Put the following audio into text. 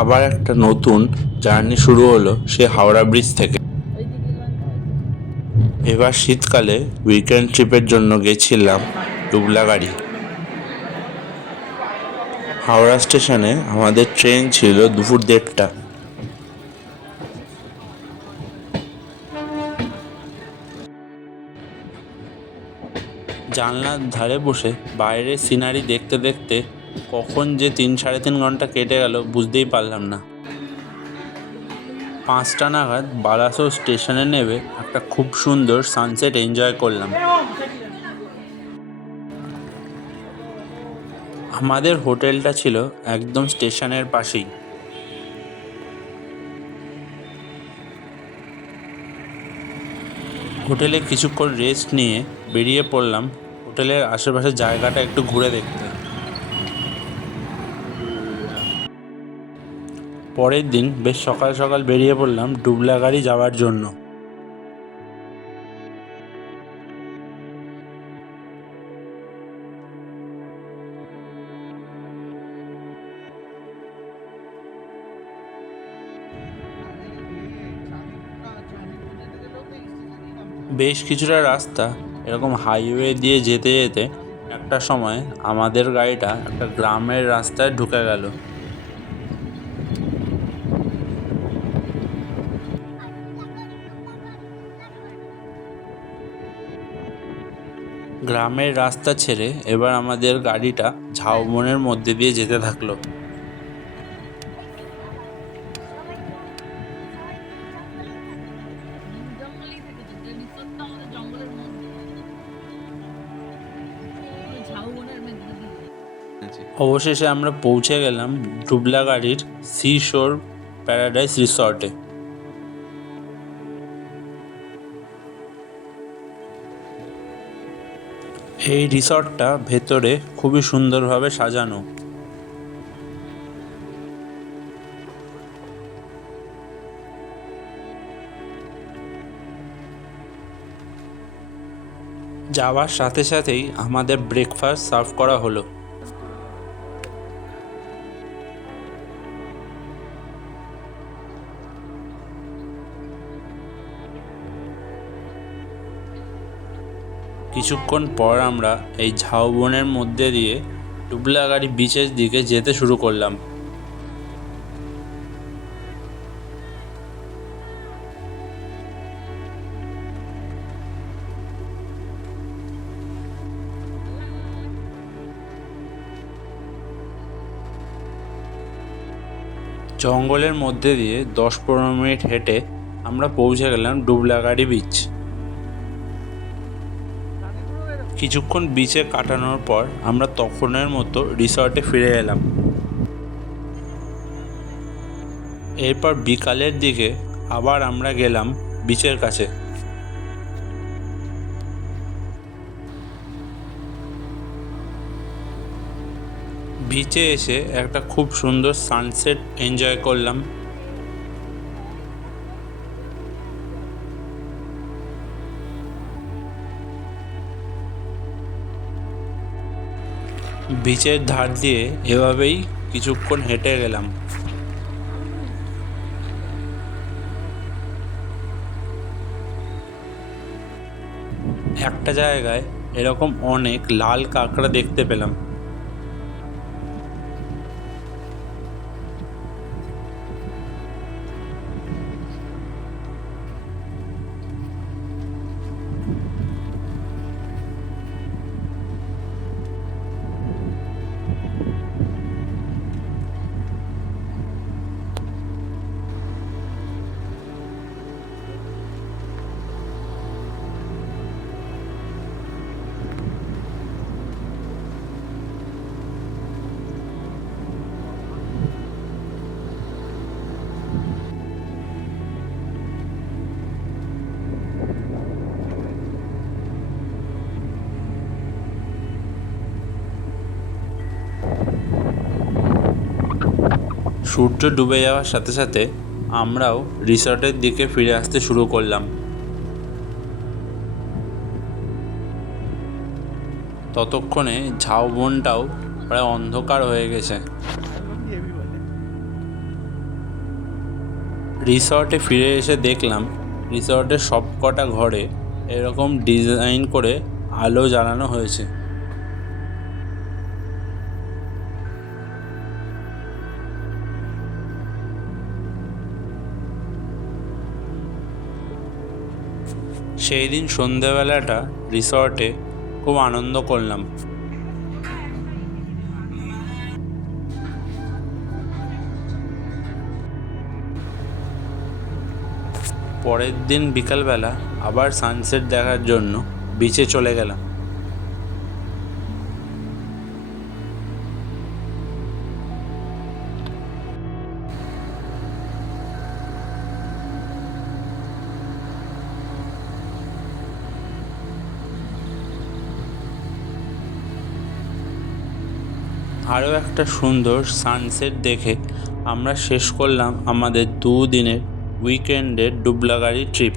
আবার একটা নতুন জার্নি শুরু হলো সে হাওড়া ব্রিজ থেকে। এবার শীতকালে উইকেন্ড ট্রিপের জন্য গেছিলাম ডুবলাগাড়ি। হাওড়া স্টেশনে আমাদের ট্রেন ছিল দুপুর 1:30। জানলার ধারে বসে বাইরের সিনারি দেখতে দেখতে কখন যে 3-3.5 ঘন্টা কেটে গেল বুঝতেই পারলাম না। 5টা নাগাদ বালাসোর স্টেশনে নেমে একটা খুব সুন্দর সানসেট এনজয় করলাম। আমাদের হোটেলটা ছিল একদম স্টেশনের পাশেই। হোটেলে কিছুক্ষণ রেস্ট নিয়ে বেরিয়ে পড়লাম হোটেলের আশেপাশের জায়গাটা একটু ঘুরে দেখতে। পরের দিন বেশ সকাল সকাল বেরিয়ে পড়লাম ডুবলাগাড়ি যাওয়ার জন্য। বেশ কিছুটা রাস্তা এরকম হাইওয়ে দিয়ে যেতে যেতে একটা সময় আমাদের গাড়িটা একটা গ্রামের রাস্তায় ঢুকে গেল। গ্রামের রাস্তা ছেড়ে এবার আমাদের গাড়িটা ঝাউবনের মধ্যে দিয়ে যেতে থাকলো। অবশেষে আমরা পৌঁছে গেলাম ডুবলাগাড়ির সি শোর প্যারাডাইস রিসর্টে। এই রিসর্টটা ভেতরে খুবই সুন্দরভাবে সাজানো। যাওয়ার সাথে সাথেই আমাদের ব্রেকফাস্ট সার্ভ করা হলো। কিছুক্ষণ পর আমরা এই ঝাউবনের মধ্যে দিয়ে ডুবলাগাড়ি বিচের দিকে যেতে শুরু করলাম। জঙ্গলের মধ্যে দিয়ে 10-15 মিনিট হেঁটে আমরা পৌঁছে গেলাম ডুবলাগাড়ি বিচ। কিছুক্ষণ বিচে কাটানোর পর আমরা তখনের মতো রিসর্টে ফিরে এলাম। এরপর বিকালের দিকে আবার আমরা গেলাম বিচের কাছে। বিচে এসে একটা খুব সুন্দর সানসেট এনজয় করলাম। বিচের ধার দিয়ে এভাবেই কিছুক্ষণ হেঁটে গেলাম। একটা জায়গায় এরকম অনেক লাল কাঁকড়া দেখতে পেলাম। সূর্য ডুবে যাওয়ার সাথে সাথে আমরাও রিসর্টের দিকে ফিরে আসতে শুরু করলাম। ততক্ষণে ঝাউবনটাও প্রায় অন্ধকার হয়ে গেছে। রিসর্টে ফিরে এসে দেখলাম রিসর্টের সব কটা ঘরে এরকম ডিজাইন করে আলো জ্বালানো হয়েছে। সেই দিন সন্ধেবেলাটা রিসর্টে খুব আনন্দ করলাম। পরের দিন বিকালবেলা আবার সানসেট দেখার জন্য বিচে চলে গেলাম। আরও একটা সুন্দর সানসেট দেখে আমরা শেষ করলাম আমাদের 2 দিনের উইকেন্ডের ডুবলাগাড়ি ট্রিপ।